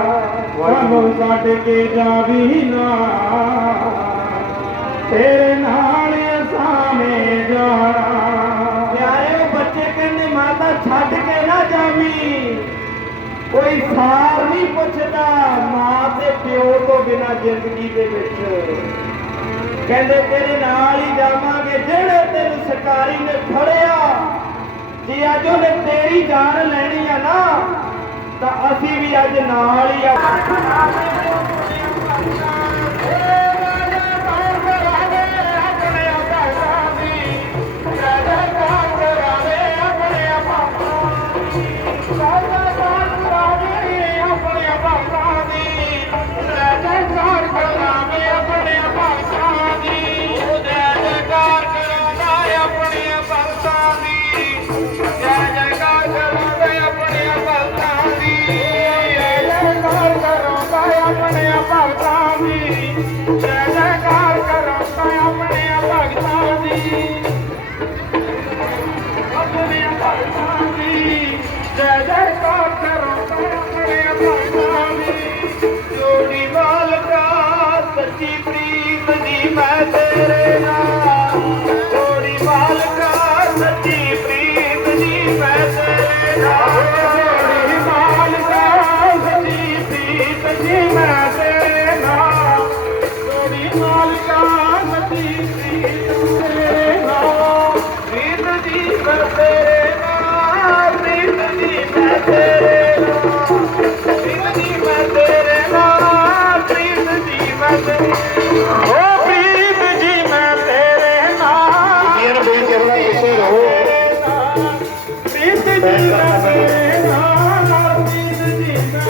ਵਾਹਿਗੁਰੂ ਕੱਢ ਕੇ ਜਾਵੀ ਨਾ। ਤੇਰੇ ਨਾਲ ਸਾਵੇਂ ਜਾਣਾ। ਪਿਆਰੇ ਬੱਚੇ ਕਹਿੰਦੇ, ਮਾਤਾ, ਛੱਡ ਕੇ ਨਾ ਜਾਵੀ। ਕੋਈ ਸਾਰ ਨਹੀਂ ਪੁੱਛਦਾ ਮਾਂ ਤੇ ਪਿਓ ਤੋਂ ਬਿਨਾ ਜ਼ਿੰਦਗੀ ਦੇ ਵਿੱਚ। ਕਹਿੰਦੇ, ਤੇਰੇ ਨਾਲ ਹੀ ਜਾਵਾਂਗੇ। ਜਿਹੜੇ ਤੈਨੂੰ ਸਰਕਾਰੀ ਨੇ ਫੜਿਆ, ਜੇ ਅੱਜ ਉਹਨੇ ਤੇਰੀ ਜਾਨ ਲੈਣੀ ਆ ਨਾ ਇਹਦੇ ਨਾਲ ਹੀ ਆ। Já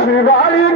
Hari Hari